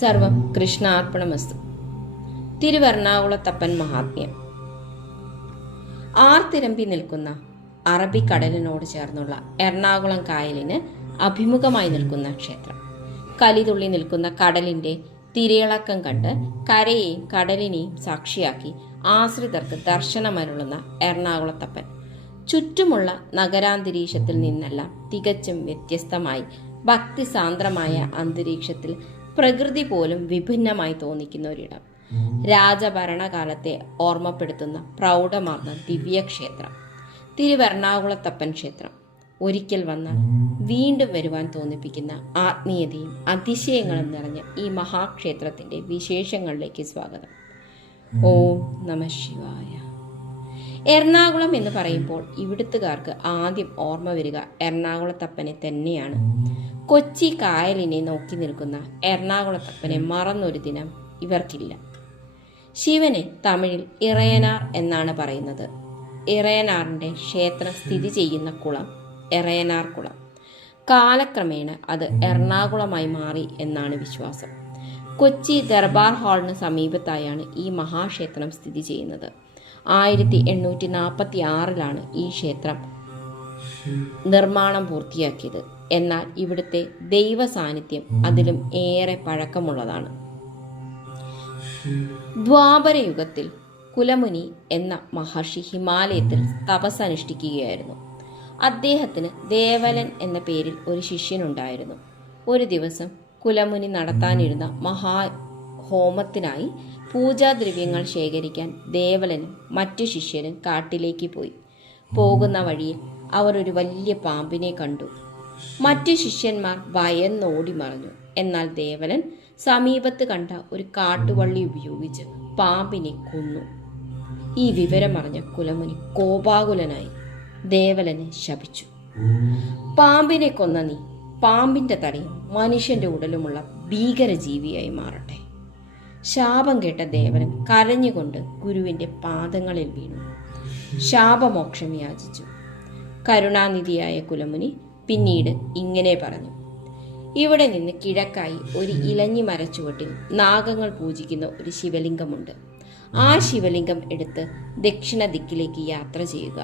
സർവം കൃഷ്ണാർപ്പണമസ്തു. തിരുവെർണാകുളത്തപ്പൻ മഹാത്മ്യം. ആർത്തിരമ്പി നിൽക്കുന്ന അറബിക്കടലിനോട് ചേർന്നുള്ള എറണാകുളം കായലിന് അഭിമുഖമായി നിൽക്കുന്ന ക്ഷേത്രം. കലിതുള്ളി നിൽക്കുന്ന കടലിന്റെ തിരയിളക്കം കണ്ട് കരയെയും കടലിനെയും സാക്ഷിയാക്കി ആശ്രിതർക്ക് ദർശനമരുളുന്ന എറണാകുളത്തപ്പൻ ചുറ്റുമുള്ള നഗരാന്തരീക്ഷത്തിൽ നിന്നെല്ലാം തികച്ചും വ്യത്യസ്തമായി ഭക്തിസാന്ദ്രമായ അന്തരീക്ഷത്തിൽ പ്രകൃതി പോലും വിഭിന്നമായി തോന്നിക്കുന്ന ഒരിടം. രാജഭരണകാലത്തെ ഓർമ്മപ്പെടുത്തുന്ന പ്രൗഢമാർന്ന ദിവ്യക്ഷേത്രം തിരുവെർണാകുളത്തപ്പൻ ക്ഷേത്രം. ഒരിക്കൽ വന്നാൽ വീണ്ടും വരുവാൻ തോന്നിപ്പിക്കുന്ന ആത്മീയതയും അതിശയങ്ങളും നിറഞ്ഞ ഈ മഹാക്ഷേത്രത്തിന്റെ വിശേഷങ്ങളിലേക്ക് സ്വാഗതം. ഓം നമഃ ശിവായ. എറണാകുളം എന്ന് പറയുമ്പോൾ ഇവിടുത്തുകാർക്ക് ആദ്യം ഓർമ്മ വരിക എറണാകുളത്തപ്പനെ തന്നെയാണ്. കൊച്ചി കായലിനെ നോക്കി നിൽക്കുന്ന എറണാകുളത്തപ്പനെ മറന്നൊരു ദിനം ഇവർക്കില്ല. ശിവനെ തമിഴിൽ ഇറയനാർ എന്നാണ് പറയുന്നത്. ഇറയനാറിന്റെ ക്ഷേത്രം സ്ഥിതി ചെയ്യുന്ന കുളം ഇറയനാർ കുളം. കാലക്രമേണ അത് എറണാകുളമായി മാറി എന്നാണ് വിശ്വാസം. കൊച്ചി ദർബാർ ഹാളിന് സമീപത്തായാണ് ഈ മഹാക്ഷേത്രം സ്ഥിതി ചെയ്യുന്നത്. 1846 ഈ ക്ഷേത്രം നിർമ്മാണം പൂർത്തിയാക്കിയത്. എന്നാൽ ഇവിടുത്തെ ദൈവ സാന്നിധ്യം അതിലും ഏറെ പഴക്കമുള്ളതാണ്. ദ്വാപരയുഗത്തിൽ കുലമുനി എന്ന മഹർഷി ഹിമാലയത്തിൽ തപസ്സനുഷ്ഠിക്കുകയായിരുന്നു. അദ്ദേഹത്തിന് ദേവലൻ എന്ന പേരിൽ ഒരു ശിഷ്യനുണ്ടായിരുന്നു. ഒരു ദിവസം കുലമുനി നടത്താനിരുന്ന മഹാഹോമത്തിനായി പൂജാദ്രവ്യങ്ങൾ ശേഖരിക്കാൻ ദേവലനും മറ്റു ശിഷ്യരും കാട്ടിലേക്ക് പോയി. പോകുന്ന വഴിയിൽ അവർ ഒരു വലിയ പാമ്പിനെ കണ്ടു. മറ്റു ശിഷ്യന്മാർ ഭയന്നോടി മറഞ്ഞു. എന്നാൽ ദേവലൻ സമീപത്ത് കണ്ട ഒരു കാട്ടുവള്ളി ഉപയോഗിച്ച് പാമ്പിനെ കൊന്നു. ഈ വിവരമറിഞ്ഞ കുലമുനി കോപാകുലനായി ദേവലനെ ശപിച്ചു. പാമ്പിനെ കൊന്ന നീ പാമ്പിന്റെ തടിയും മനുഷ്യന്റെ ഉടലുമുള്ള ഭീകരജീവിയായി മാറട്ടെ. ശാപം കേട്ട ദേവലൻ കരഞ്ഞുകൊണ്ട് ഗുരുവിന്റെ പാദങ്ങളിൽ വീണു. ശാപമോക്ഷം യാചിച്ചു. കരുണാനിധിയായ കുലമുനി പിന്നീട് ഇങ്ങനെ പറഞ്ഞു: ഇവിടെ നിന്ന് കിഴക്കായി ഒരു ഇലഞ്ഞി മരച്ചുവട്ടിൽ നാഗങ്ങൾ പൂജിക്കുന്ന ഒരു ശിവലിംഗമുണ്ട്. ആ ശിവലിംഗം എടുത്ത് ദക്ഷിണ ദിക്കിലേക്ക് യാത്ര ചെയ്യുക.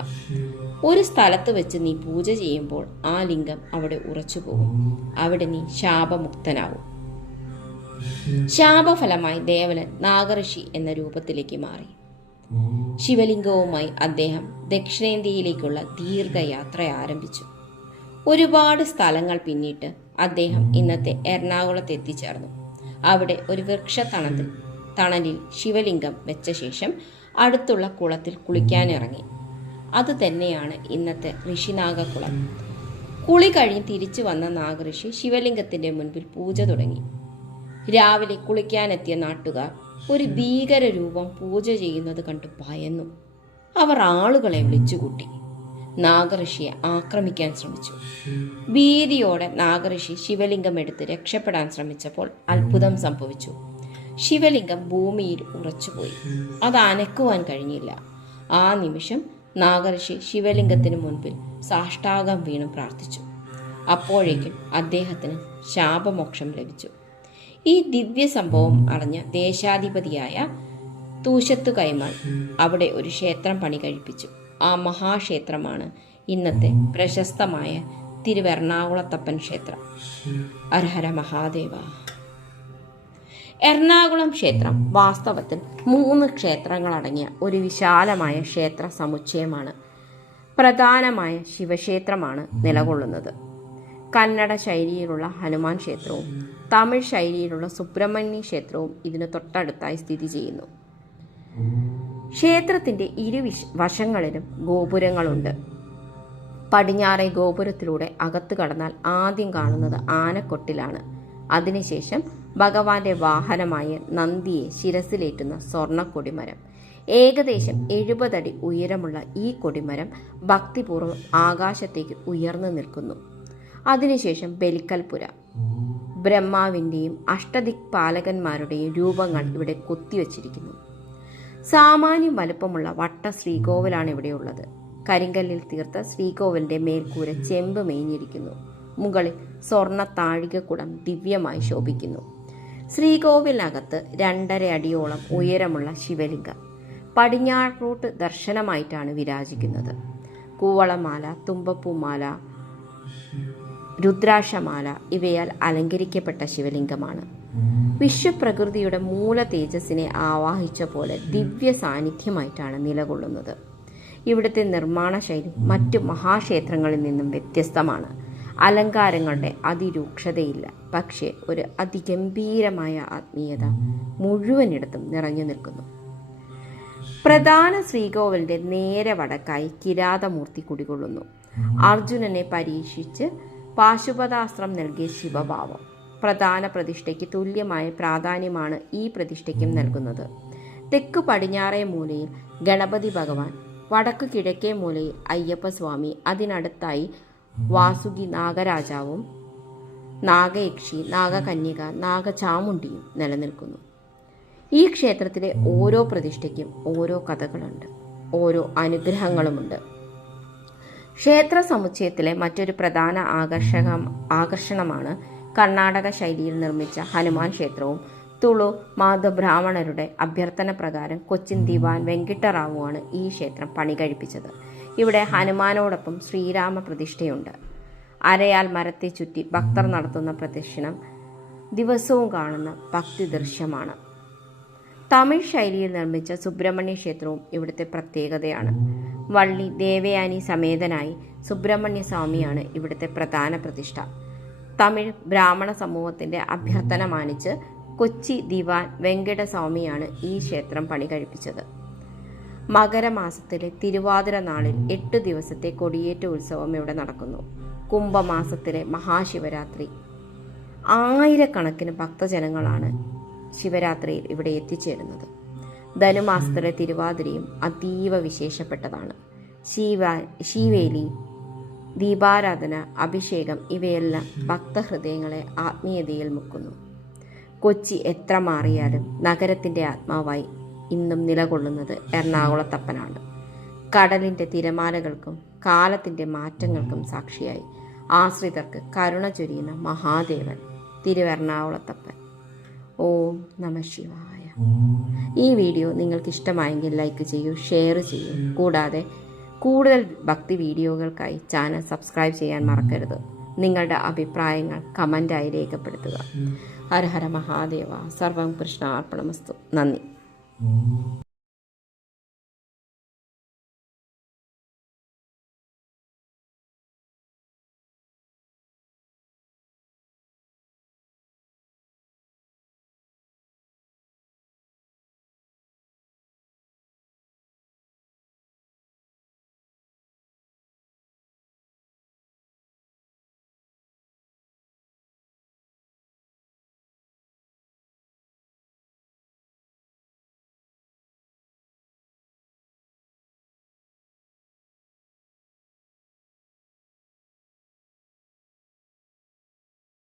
ഒരു സ്ഥലത്ത് വെച്ച് നീ പൂജ ചെയ്യുമ്പോൾ ആ ലിംഗം അവിടെ ഉറച്ചുപോകും. അവിടെ നീ ശാപമുക്തനാവും. ശാപഫലമായി ദേവലൻ നാഗഋഷി എന്ന രൂപത്തിലേക്ക് മാറി. ശിവലിംഗവുമായി അദ്ദേഹം ദക്ഷിണേന്ത്യയിലേക്കുള്ള ദീർഘയാത്ര ആരംഭിച്ചു. ഒരുപാട് സ്ഥലങ്ങൾ പിന്നിട്ട് അദ്ദേഹം ഇന്നത്തെ എറണാകുളത്ത് എത്തിച്ചേർന്നു. അവിടെ ഒരു തണലിൽ ശിവലിംഗം വെച്ച ശേഷം അടുത്തുള്ള കുളത്തിൽ കുളിക്കാനിറങ്ങി. അത് തന്നെയാണ് ഇന്നത്തെ ഋഷിനാഗക്കുളം. കുളി കഴിഞ്ഞ് തിരിച്ചു വന്ന നാഗഋഷി ശിവലിംഗത്തിന്റെ മുൻപിൽ പൂജ തുടങ്ങി. രാവിലെ കുളിക്കാനെത്തിയ നാട്ടുകാർ ഒരു ഭീകര രൂപം പൂജ ചെയ്യുന്നത് കണ്ട് ഭയന്നു. അവർ ആളുകളെ വിളിച്ചുകൂട്ടി നാഗഋഷിയെ ആക്രമിക്കാൻ ശ്രമിച്ചു. ഭീതിയോടെ നാഗഋഷി ശിവലിംഗം എടുത്ത് രക്ഷപ്പെടാൻ ശ്രമിച്ചപ്പോൾ അത്ഭുതം സംഭവിച്ചു. ശിവലിംഗം ഭൂമിയിൽ ഉറച്ചുപോയി. അത് അനക്കുവാൻ കഴിഞ്ഞില്ല. ആ നിമിഷം നാഗഋഷി ശിവലിംഗത്തിന് മുൻപിൽ സാഷ്ടാംഗം വീണു പ്രാർത്ഥിച്ചു. അപ്പോഴേക്കും അദ്ദേഹത്തിന് ശാപമോക്ഷം ലഭിച്ചു. ഈ ദിവ്യ സംഭവം അറിഞ്ഞ ദേശാധിപതിയായ തൂശത്തു കൈമാൾ അവിടെ ഒരു ക്ഷേത്രം പണി കഴിപ്പിച്ചു. ആ മഹാക്ഷേത്രമാണ് ഇന്നത്തെ പ്രശസ്തമായ തിരുവെർണാകുളത്തപ്പൻ ക്ഷേത്രം. ഹരഹര മഹാദേവ. എറണാകുളം ക്ഷേത്രം വാസ്തവത്തിൽ 3 ക്ഷേത്രങ്ങളടങ്ങിയ ഒരു വിശാലമായ ക്ഷേത്ര സമുച്ചയമാണ്. പ്രധാനമായ ശിവക്ഷേത്രമാണ് നിലകൊള്ളുന്നത്. കന്നഡ ശൈലിയിലുള്ള ഹനുമാൻ ക്ഷേത്രവും തമിഴ് ശൈലിയിലുള്ള സുബ്രഹ്മണ്യ ക്ഷേത്രവും ഇതിന് തൊട്ടടുത്തായി സ്ഥിതി ചെയ്യുന്നു. ക്ഷേത്രത്തിന്റെ വശങ്ങളിലും ഗോപുരങ്ങളുണ്ട്. പടിഞ്ഞാറേ ഗോപുരത്തിലൂടെ അകത്ത് കടന്നാൽ ആദ്യം കാണുന്നത് ആനക്കൊട്ടിലാണ്. അതിനുശേഷം ഭഗവാന്റെ വാഹനമായ നന്ദിയെ ശിരസിലേറ്റുന്ന സ്വർണ്ണ കൊടിമരം. ഏകദേശം 70 അടി ഉയരമുള്ള ഈ കൊടിമരം ഭക്തിപൂർവ്വം ആകാശത്തേക്ക് ഉയർന്നു നിൽക്കുന്നു. അതിനുശേഷം ബലിക്കൽപുര. ബ്രഹ്മാവിൻ്റെയും അഷ്ടദിക്പാലകന്മാരുടെയും രൂപങ്ങൾ ഇവിടെ കൊത്തിവച്ചിരിക്കുന്നു. സാമാന്യം വലുപ്പമുള്ള വട്ട ശ്രീകോവിലാണ് ഇവിടെയുള്ളത്. കരിങ്കല്ലിൽ തീർത്ത ശ്രീകോവിലിന്റെ മേൽക്കൂര ചെമ്പ് മേഞ്ഞിരിക്കുന്നു. മുകളിൽ സ്വർണ്ണ താഴികക്കുടം ദിവ്യമായി ശോഭിക്കുന്നു. ശ്രീകോവിലിനകത്ത് 2.5 അടിയോളം ഉയരമുള്ള ശിവലിംഗം പടിഞ്ഞാറോട്ട് ദർശനമായിട്ടാണ് വിരാജിക്കുന്നത്. കൂവളമാല, തുമ്പപ്പൂമാല, രുദ്രാക്ഷമാല ഇവയാൽ അലങ്കരിക്കപ്പെട്ട ശിവലിംഗമാണ്. വിശ്വപ്രകൃതിയുടെ മൂല തേജസ്സിനെ ആവാഹിച്ച പോലെ ദിവ്യ സാന്നിധ്യമായിട്ടാണ് നിലകൊള്ളുന്നത്. ഇവിടുത്തെ നിർമ്മാണ ശൈലി മറ്റു മഹാക്ഷേത്രങ്ങളിൽ നിന്നും വ്യത്യസ്തമാണ്. അലങ്കാരങ്ങളുടെ അതിരൂക്ഷതയില്ല, പക്ഷേ ഒരു അതിഗംഭീരമായ ആത്മീയത മുഴുവനിടത്തും നിറഞ്ഞു നിൽക്കുന്നു. പ്രധാന ശ്രീകോവിലിന്റെ നേരെ വടക്കായി കിരാതമൂർത്തി കുടികൊള്ളുന്നു. അർജുനനെ പരീക്ഷിച്ച് പാശുപതാസ്ത്രം നൽകിയ ശിവഭാവം. പ്രധാന പ്രതിഷ്ഠയ്ക്ക് തുല്യമായ പ്രാധാന്യമാണ് ഈ പ്രതിഷ്ഠയ്ക്കും നൽകുന്നത്. തെക്ക് പടിഞ്ഞാറേ മൂലയിൽ ഗണപതി ഭഗവാൻ, വടക്ക് കിഴക്കേ മൂലയിൽ അയ്യപ്പസ്വാമി, അതിനടുത്തായി വാസുകി നാഗരാജാവും നാഗയക്ഷി, നാഗകന്യക, നാഗചാമുണ്ടിയും നിലനിൽക്കുന്നു. ഈ ക്ഷേത്രത്തിലെ ഓരോ പ്രതിഷ്ഠയ്ക്കും ഓരോ കഥകളുണ്ട്, ഓരോ അനുഗ്രഹങ്ങളുമുണ്ട്. ക്ഷേത്ര സമുച്ചയത്തിലെ മറ്റൊരു പ്രധാന ആകർഷണമാണ് കർണാടക ശൈലിയിൽ നിർമ്മിച്ച ഹനുമാൻ ക്ഷേത്രവും. തുളു മാധബ്രാഹ്മണരുടെ അഭ്യർത്ഥന പ്രകാരം കൊച്ചിൻ ദിവാൻ വെങ്കിട്ടറാവുവാണ് ഈ ക്ഷേത്രം പണി കഴിപ്പിച്ചത്. ഇവിടെ ഹനുമാനോടൊപ്പം ശ്രീരാമ പ്രതിഷ്ഠയുണ്ട്. അരയാൽ മരത്തെ ചുറ്റി ഭക്തർ നടത്തുന്ന പ്രദക്ഷിണം ദിവസവും കാണുന്ന ഭക്തി ദൃശ്യമാണ്. തമിഴ് ശൈലിയിൽ നിർമ്മിച്ച സുബ്രഹ്മണ്യ ക്ഷേത്രവും ഇവിടുത്തെ പ്രത്യേകതയാണ്. വള്ളി ദേവയാനി സമേതനായി സുബ്രഹ്മണ്യ സ്വാമിയാണ് ഇവിടുത്തെ പ്രധാന പ്രതിഷ്ഠ. തമിഴ് ബ്രാഹ്മണ സമൂഹത്തിന്റെ അഭ്യർത്ഥന മാനിച്ച് കൊച്ചി ദിവാൻ വെങ്കടസ്വാമിയാണ് ഈ ക്ഷേത്രം പണി കഴിപ്പിച്ചത്. മകരമാസത്തിലെ തിരുവാതിര നാളിൽ 8 ദിവസത്തെ കൊടിയേറ്റ ഉത്സവം ഇവിടെ നടക്കുന്നു. കുംഭമാസത്തിലെ മഹാശിവരാത്രി ആയിരക്കണക്കിന് ഭക്തജനങ്ങളാണ് ശിവരാത്രിയിൽ ഇവിടെ എത്തിച്ചേരുന്നത്. ധനുമാസത്തിലെ തിരുവാതിരയും അതീവ വിശേഷപ്പെട്ടതാണ്. ശീവേലി, ദീപാരാധന, അഭിഷേകം ഇവയെല്ലാം ഭക്തഹൃദയങ്ങളെ ആത്മീയതയിൽ മുക്കുന്നു. കൊച്ചി എത്ര മാറിയാലും നഗരത്തിൻ്റെ ആത്മാവായി ഇന്നും നിലകൊള്ളുന്നത് എറണാകുളത്തപ്പനാണ്. കടലിൻ്റെ തിരമാലകൾക്കും കാലത്തിൻ്റെ മാറ്റങ്ങൾക്കും സാക്ഷിയായി ആശ്രിതർക്ക് കരുണ ചൊരിയുന്ന മഹാദേവൻ തിരുവെറണാകുളത്തപ്പൻ. ഓം നമഃ ശിവായ. ഈ വീഡിയോ നിങ്ങൾക്ക് ഇഷ്ടമായെങ്കിൽ ലൈക്ക് ചെയ്യൂ, ഷെയർ ചെയ്യൂ. കൂടാതെ കൂടുതൽ ഭക്തി വീഡിയോകൾക്കായി ചാനൽ സബ്സ്ക്രൈബ് ചെയ്യാൻ മറക്കരുത്. നിങ്ങളുടെ അഭിപ്രായങ്ങൾ കമൻ്റായി രേഖപ്പെടുത്തുക. ഹര ഹര മഹാദേവ. സർവം കൃഷ്ണാർപ്പണമസ്തു. നന്ദി.